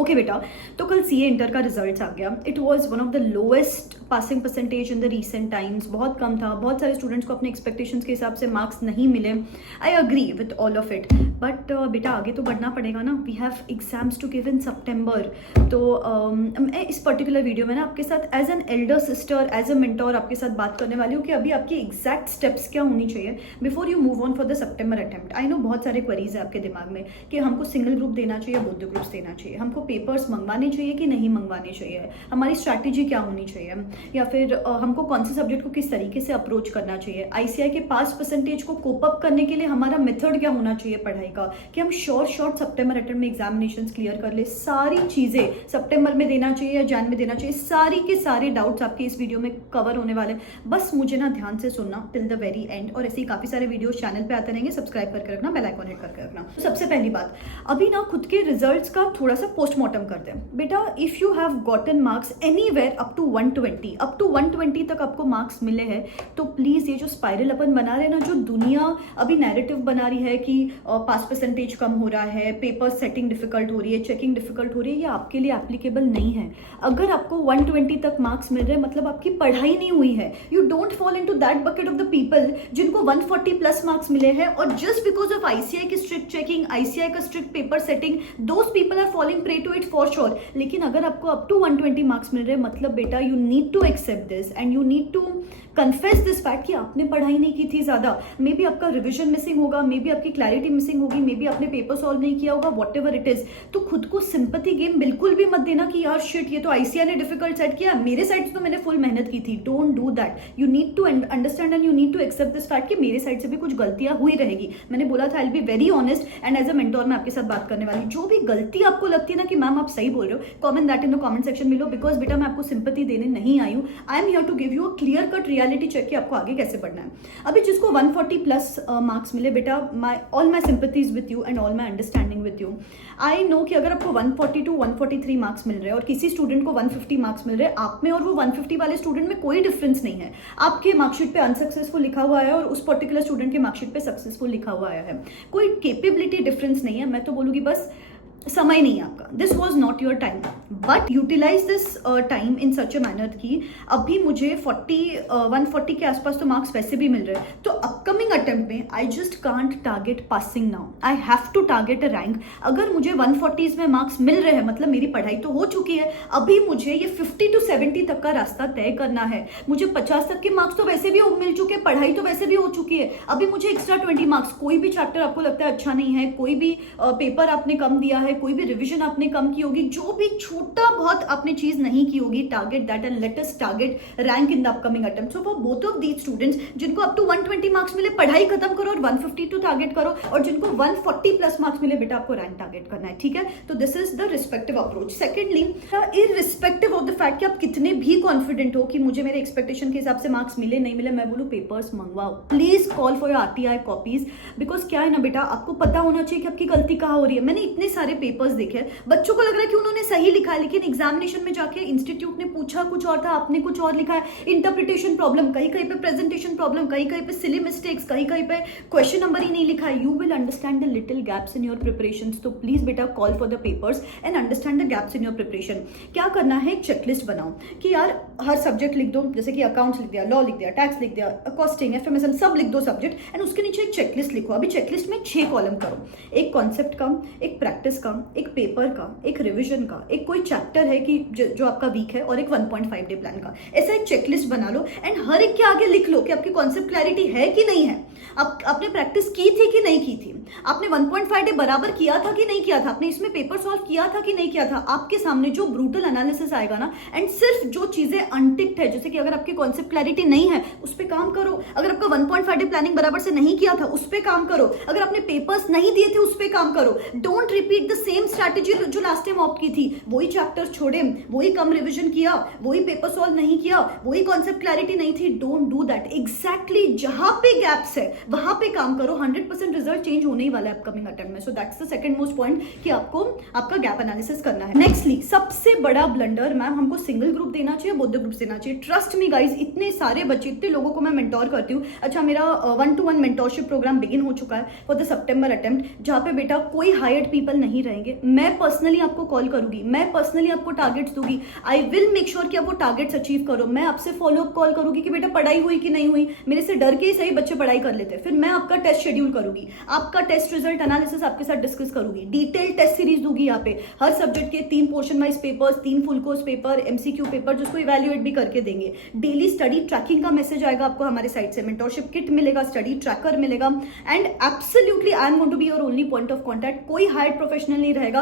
Okay बेटा, तो कल सीए इंटर का रिजल्ट आ गया। It was one of the lowest passing percentage in the recent times. बहुत कम था, बहुत सारे स्टूडेंट्स को अपने एक्सपेक्टेशंस के हिसाब से मार्क्स नहीं मिले। I agree with all of it, but बेटा आगे तो बढ़ना पड़ेगा ना। We have exams to give in September. तो मैं इस पर्टिकुलर वीडियो में ना आपके साथ as an elder sister, as a mentor आपके साथ बात करने वाली हूँ कि अभी आपकी एग्जैक्ट स्टेप्स क्या होनी चाहिए before you move on for the September attempt. I know बहुत सारे क्वेरीज है आपके दिमाग में कि हमको सिंगल ग्रुप देना चाहिए, बोथ द ग्रुप्स देना चाहिए, हमको पेपर्स मंगवाने चाहिए कि नहीं मंगवाने चाहिए, हमारी स्ट्रैटेजी क्या होनी चाहिए, या फिर हमको कौन से सब्जेक्ट को किस तरीके से अप्रोच करना चाहिए, आईसीआई के पास परसेंटेज को कोप अप करने के लिए हमारा मेथड क्या होना चाहिए पढ़ाई का, कि हम शॉर्ट सितंबर अटेम्प्ट में एग्जामिनेशन क्लियर कर ले। सारी चीजें सितंबर में देना चाहिए या जैन में देना चाहिए, सारी के सारे डाउट्स आपके इस वीडियो में कवर होने वाले। बस मुझे ना ध्यान से सुनना टिल द वेरी एंड, और ऐसे ही काफी सारे वीडियो चैनल पे आते रहेंगे। सब्सक्राइब करके रखना, बेल आइकन हिट करके रखना। तो सबसे पहली बात, अभी ना खुद के रिजल्ट्स का थोड़ा सा पोस्टमार्टम करते हैं बेटा। If you have gotten marks anywhere up to 120 तक आपको मार्क्स मिले हैं, तो प्लीज ये जो स्पाइरल अपन बना रहे हैं ना, जो दुनिया अभी नैरेटिव बना रही है कि पास परसेंटेज कम हो रहा है, पेपर सेटिंग डिफिकल्ट हो रही है, चेकिंग डिफिकल्ट हो रही है, ये आपके लिए एप्लीकेबल नहीं है। अगर आपको 120 तक मार्क्स मिल रहे हैं मतलब आपकी पढ़ाई नहीं हुई है। You don't fall into that bucket of the people जिनको 140 प्लस मार्क्स मिले हैं, और जस्ट बिकॉज ऑफ आईसीआई की स्ट्रिक्ट चेकिंग, आईसीआई का strict paper setting, those people are falling prey to it for sure. लेकिन अगर आपको अप टू 120 मार्क्स मिल रहे हैं मतलब बेटा you need to accept this and you need to confess this fact कि आपने पढ़ाई नहीं की थी ज्यादा। मे बी आपका रिविजन मिसिंग होगा, मे बी आपकी क्लैरिटी मिसिंग होगी, मे बी आपने पेपर सॉल्व नहीं किया होगा, वॉट एवर इट इज। तो खुद को सिंपैथी गेम बिल्कुल भी मत देना कि यार शिट, ये तो आईसीआई ने डिफिकल्ट सेट किया, मेरे साइड से तो मैंने फुल मेहनत की थी। Don't do that. You need to understand and you need to accept this fact कि मेरे साइड से भी कुछ गलतियां हुई रहेगी। मैंने बोला था I will be very honest and as a mentor मैं आपके साथ बात करने वाली। जो भी गलती आपको लगती है ना कि मैम आप सही बोल रहे हो, comment that in the comment section below, because बेटा मैं आपको सिंपैथी देने नहीं आई हूँ। I am here to give you a clear cut reality check कि आपको आगे कैसे बढ़ना है। अभी जिसको 140 प्लस मार्क्स मिले बेटा, all my sympathies with you and all my understanding with you. I know कि अगर आपको 140 टू 143 मार्क्स मिल रहे हैं और किसी स्टूडेंट को 150 मार्क्स मिल रहे हैं, आप में और वो 150 वाले स्टूडेंट में कोई डिफरेंस नहीं है। आपके मार्कशीट पे अनसक्सेसफुल लिखा हुआ है और उस पर्टिकुलर स्टूडेंट के मार्कशीट पे सक्सेसफुल लिखा हुआ है। कोई कैपेबिलिटी डिफरेंस नहीं है। मैं तो बोलूंगी बस समय नहीं है आपका। This was not your time, but utilize this time in such a manner कि अभी मुझे 140 के आसपास तो मार्क्स वैसे भी मिल रहे हैं। तो अपकमिंग अटेम्प्ट में I just can't target passing now, I have to target a rank. अगर मुझे 140 में मार्क्स मिल रहे हैं मतलब मेरी पढ़ाई तो हो चुकी है। अभी मुझे ये 50 टू 70 तक का रास्ता तय करना है। मुझे 50 तक के मार्क्स तो वैसे भी मिल चुके हैं, पढ़ाई तो वैसे भी हो चुकी है। अभी मुझे एक्स्ट्रा 20 मार्क्स, कोई भी चैप्टर आपको लगता है अच्छा नहीं है, कोई भी पेपर आपने कम दिया है, कोई भी रिवीजन आपने कम की होगी, जो भी छोटा बहुत आपने चीज नहीं की होगी, target that and let us target rank in the upcoming attempt. So for both of these students जिनको अप टू 120 मार्क्स मिले, पढ़ाई खत्म करो और 152 टारगेट करो, और जिनको 140 प्लस मार्क्स मिले बेटा आपको रैंक टारगेट करना है। ठीक है, तो this is the respective approach. Secondly, irrespective of the fact कि आप कितने भी कॉन्फिडेंट हो कि मुझे मेरे एक्सपेक्टेशन के हिसाब से मार्क्स मिले नहीं मिले, मैं बोलूं पेपर्स मंगवाओ। Please call for your RTI copies, because क्या है ना बेटा, आपको पता होना चाहिए कि आपकी गलती कहाँ हो रही है। मैंने इतने सारे पेपर्स देखे, बच्चों को लग रहा है कि उन्होंने सही लिखा है, लेकिन एग्जामिनेशन में जाके इंस्टीट्यूट ने पूछा कुछ और था, आपने कुछ और लिखा है। इंटरप्रिटेशन प्रॉब्लम, कहीं कहीं पे प्रेजेंटेशन प्रॉब्लम, कहीं कहीं पे सिली मिस्टेक्स, कहीं कहीं पे क्वेश्चन नंबर ही नहीं लिखा है। You will understand the little gaps in your preparations. तो प्लीज बेटा call for the papers and understand the gaps in your preparation. क्या करना है, एक चेकलिस्ट बनाओ कि यार हर सब्जेक्ट लिख दो, जैसे कि अकाउंट्स लिख दिया, लॉ लिख दिया, टैक्स लिख दिया, कॉस्टिंग, एफएमएसएम, सब लिख दो सब्जेक्ट, एंड उसके नीचे एक चेकलिस्ट लिखो। अभी चेकलिस्ट में 6 कॉलम करो, एक कॉन्सेप्ट का, एक प्रैक्टिस का, एक पेपर का, एक रिविजन का, एक कोई चैप्टर है कि जो आपका वीक है, और एक 1.5 डे प्लान का। ऐसा एक चेकलिस्ट बना लो एंड हर एक के आगे लिख लो कि आपकी कॉन्सेप्ट क्लैरिटी है कि नहीं है, आपने प्रैक्टिस की थी कि नहीं की थी, आपने 1.5 डे बराबर किया था कि नहीं किया था, आपने इसमें पेपर सॉल्व किया था कि नहीं किया था। आपके सामने जो ब्रूटल एनालिसिस आएगा ना, एंड सिर्फ जो चीजें अनटिक्ड है, जैसे कि अगर आपकी कॉन्सेप्ट क्लैरिटी नहीं है उस पर काम करो, अगर आपका 1.5 डे प्लानिंग बराबर से नहीं किया था उस पर काम करो, अगर आपने पेपर्स नहीं दिए थे उस पर काम करो। Don't repeat the same strategy जो लास्ट टाइम ऑप्ट की थी। वही चैप्टर छोड़े, वही कम रिवीजन किया, वही पेपर सॉल्व नहीं किया, वही कॉन्सेप्ट क्लैरिटी नहीं थी। Don't do that. एग्जैक्टली जहां पे गैप्स है वहां पे काम करो। 100% रिजल्ट चेंज होने ही वाला है अपकमिंग अटेम्प्ट में। So that's the second most point कि आपको आपका गैप एनालिसिस करना है। नेक्स्टली, सबसे बड़ा ब्लंडर, मैम हमको सिंगल ग्रुप देना चाहिए, बोथ द ग्रुप्स देना चाहिए। ट्रस्ट मी गाइज, इतने सारे बच्चे, इतने लोगों को मैं मेंटोर करती हूँ। अच्छा, मेरा 1-to-1 मेंटोरशिप प्रोग्राम बिगिन हो चुका है फॉर द सितंबर अटेम्प्ट, जहां पे बेटा कोई हायर्ड पीपल नहीं रहेंगे, मैं पर्सनली आपको कॉल करूंगी, मैं पर्सनली आपको टारगेट्स दूंगी, आई विल मेक श्योर कि आप वो टारगेट्स अचीव करो। मैं आपसे फॉलोअप कॉल करूंगी कि बेटा पढ़ाई हुई कि नहीं हुई, मेरे से डर के ही सही बच्चे पढ़ाई कर लेते हैं। फिर मैं आपका टेस्ट शेड्यूल करूंगी, आपका टेस्ट रिजल्ट एनालिसिस आपके साथ डिस्कस करूंगी, डिटेल टेस्ट सीरीज दूंगी यहाँ पे, हर सब्जेक्ट के 3 portion wise papers, 3 full course paper, MCQ paper जिसको इवैल्यूएट भी करके देंगे। डेली स्टडी ट्रैकिंग का मैसेज आएगा आपको हमारे साइट से, मेंटरशिप किट मिलेगा, स्टडी ट्रैकर मिलेगा, and absolutely I am going to be your only point of contact. कोई हायर्ड प्रोफेशनल नहीं रहेगा।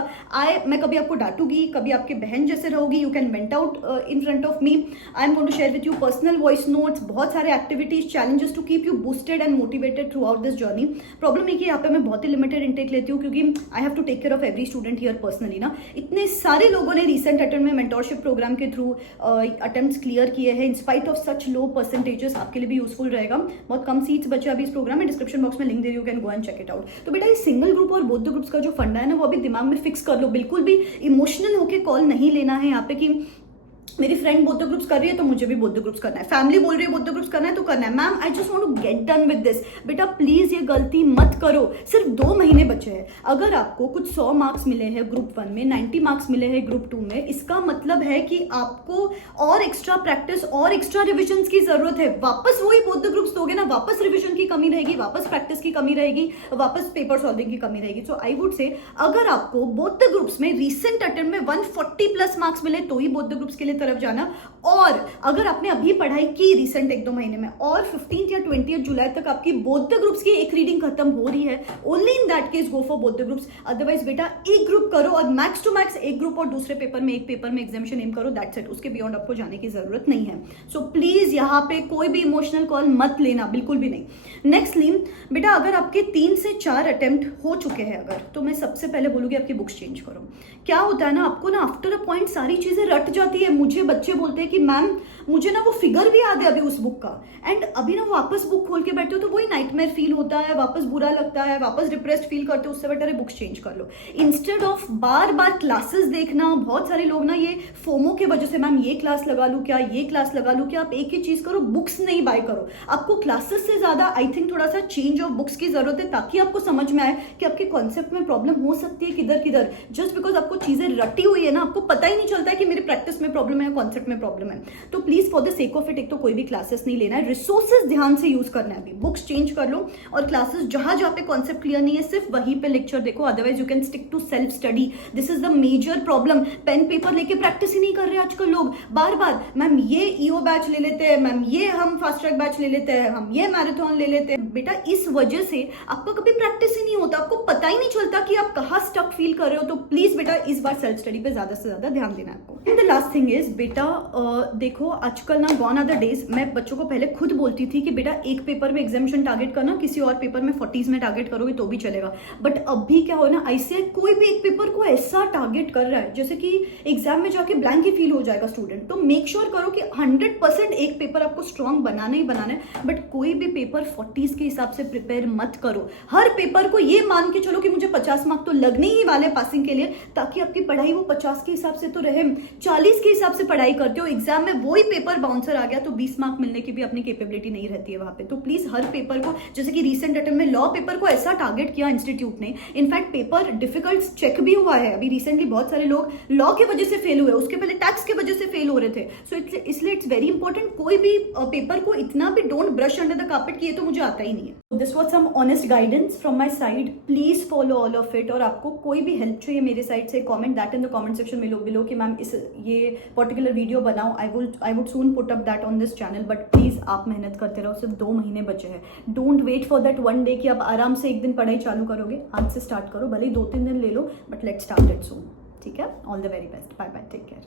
मैं कभी आपको डांटूंगी, कभी आपके बहन जैसे रहूंगी, you can vent out in front of me. I am going to share with you personal voice notes, बहुत सारे activities, challenges to keep you boosted and motivated throughout this journey. Problem है कि यहाँ पे मैं बहुत ही limited intake लेती हूँ क्योंकि I have to take care of every student here personally ना। इतने सारे लोगों ने रिसेंट अटेम्प्ट में मेंटरशिप प्रोग्राम के थ्रू अटेम्प्ट्स क्लियर किए हैं, in spite of such low percentages. आपके लिए भी यूजफुल रहेगा। बहुत कम सीट्स बचे अभी इस प्रोग्राम में, डिस्क्रिप्शन बॉक्स में लिंक दे रही हूँ, can go and check it out. तो बेटा ये सिंगल ग्रुप और बोथ द ग्रुप्स का जो फंडा है ना, वो अभी दिमाग में फिक्स कर लो। बिल्कुल भी इमोशनल होके कॉल नहीं लेना है यहाँ पे कि मेरी फ्रेंड बोथ द ग्रुप्स कर रही है तो मुझे भी बोथ द ग्रुप्स करना है, फैमिली बोल रही है बोथ द ग्रुप्स करना है तो करना है। Ma'am I just want to get done with this. बेटा प्लीज ये गलती मत करो, सिर्फ 2 महीने बचे हैं। अगर आपको कुछ 100 मार्क्स मिले हैं ग्रुप 1 में, 90 मार्क्स मिले हैं ग्रुप 2 में, इसका मतलब है कि आपको और एक्स्ट्रा प्रैक्टिस और एक्स्ट्रा रिविजन की जरूरत है। वापस वही बोथ द ग्रुप्स दोगे ना, वापस रिविजन की कमी रहेगी, वापस प्रैक्टिस की कमी रहेगी, वापस पेपर सॉल्विंग की कमी रहेगी। सो आई वुड से अगर आपको बोथ द ग्रुप्स में रिसेंट अटेम्प्ट में 140 प्लस मार्क्स मिले तो ही बोथ द ग्रुप्स के लिए तरफ जाना। और अगर आपने अभी पढ़ाई की रिसेंट 1-2 महीने में और 15 या 20 जुलाई तक आपकी बोथ द ग्रुप्स की एक रीडिंग खत्म हो रही है, only in that case go for both the groups. Otherwise बेटा एक ग्रुप करो और मैक्स टू मैक्स एक ग्रुप और दूसरे पेपर में एक पेपर में एग्जामिनेशन एम करो, दैट्स इट। उसके बियॉन्ड आपको जाने की जरूरत नहीं है। सो प्लीज यहाँ पे कोई भी इमोशनल कॉल मत लेना, बिल्कुल भी नहीं। नेक्स्टली बेटा अगर आपके 3 से 4 अटेम्प्ट हो चुके हैं अगर, तो मैं सबसे पहले बोलूंगी आपकी बुक्स चेंज करो। क्या होता है ना, आपको ना आफ्टर अ पॉइंट सारी चीजें रट जाती है। मुझे बच्चे बोलते हैं कि मैम मुझे ना वो फिगर भी याद है अभी उस बुक का, एंड अभी ना वापस बुक खोल के बैठते हो तो वही नाइटमेयर फील होता है, वापस बुरा लगता है, वापस डिप्रेस्ड फील करते हो। उससे बेटर है बुक्स चेंज कर लो इंस्टेड ऑफ बार बार क्लासेस देखना। बहुत सारे लोग ना ये फोमो के वजह से, मैम ये क्लास लगा लूं क्या, ये क्लास लगा लूं क्या, आप एक ही चीज करो, बुक्स नहीं बाय करो। आपको क्लासेस से ज्यादा आई थिंक थोड़ा सा चेंज ऑफ बुक्स की जरूरत है, ताकि आपको समझ में आए कि आपके कॉन्सेप्ट में प्रॉब्लम हो सकती है किधर किधर। जस्ट बिकॉज आपको चीजें रटी हुई है ना, आपको पता ही नहीं चलता है कि मेरे प्रैक्टिस में प्रॉब्लम है, कॉन्सेप्ट में प्रॉब्लम है। तो please for the sake of it एक तो कोई भी क्लासेस नहीं लेना है, रिसोर्सेज ध्यान से यूज करना है। अभी बुक्स चेंज कर लो और क्लासेस जहां जहां पे कॉन्सेप्ट क्लियर नहीं है सिर्फ वहीं पे लेक्चर देखो। Otherwise you can stick to self study, this is the major problem. Pen paper लेके प्रैक्टिस ही नहीं कर रहे आजकल लोग, बार बार मैम ये ईओ बैच ले लेते हैं, मैम ये हम फास्ट ट्रैक बैच ले लेते हैं, हम ये मैराथन ले लेते हैं। बेटा इस वजह से आपका कभी प्रैक्टिस ही नहीं होता, आपको पता ही नहीं चलता कि आप कहाँ स्टक फील कर रहे हो। तो प्लीज बेटा इस बार सेल्फ स्टडी पे ज्यादा से ज्यादा ध्यान देना है आपको। And the last thing is बेटा देखो आजकल ना गॉन आर द डेज, मैं बच्चों को पहले खुद बोलती थी कि बेटा एक पेपर में एग्जामिनेशन टारगेट करना, किसी और पेपर में 40s में टारगेट करोगे तो भी चलेगा। बट अभी क्या हो ना, ऐसे कोई भी एक पेपर को ऐसा टारगेट कर रहा है जैसे कि एग्जाम में जाके ब्लैंक ही फील हो जाएगा स्टूडेंट। तो मेक श्योर करो कि 100% एक पेपर आपको स्ट्रॉन्ग बनाना ही बनाना है, बट कोई भी पेपर 40s के हिसाब से प्रिपेयर मत करो। हर पेपर को ये मान के चलो कि मुझे 50 मार्क तो लगने ही वाले पासिंग के लिए, ताकि आपकी पढ़ाई वो 50 के हिसाब से तो रहे। 40 के हिसाब से पढ़ाई करते हो, एग्जाम में वही पेपर बाउंसर आ गया तो 20 मार्क मिलने की भी अपनी कैपेबिलिटी नहीं रहती है वहां पे। तो प्लीज हर पेपर को, जैसे कि रिसेंट अटेम्प्ट में लॉ पेपर को ऐसा टारगेट किया इंस्टीट्यूट ने, इनफैक्ट पेपर डिफिकल्ट चेक भी हुआ है। अभी रिसेंटली बहुत सारे लोग लॉ की वजह से फेल हुए, उसके पहले टैक्स की वजह से फेल हो रहे थे। सो इसलिए इट्स वेरी इंपॉर्टेंट, कोई भी पेपर को इतना भी don't brush under the carpet कि ये तो मुझे आता ही नहीं है। This was some honest guidance from my side, please follow all of it. और आपको कोई भी हेल्प चाहिए मेरे साइड से, comment that in the comment section में बिलो कि मैम इस ये पर्टिकुलर वीडियो बनाओ। I would soon put up that on this channel, but please आप मेहनत करते रहो, सिर्फ 2 महीने बचे हैं। Don't wait for that one day कि आप आराम से एक दिन पढ़ाई चालू करोगे। आज से स्टार्ट करो, भले ही 2-3 दिन ले लो, but let's start it soon. ठीक है, all the very best, bye bye, take care.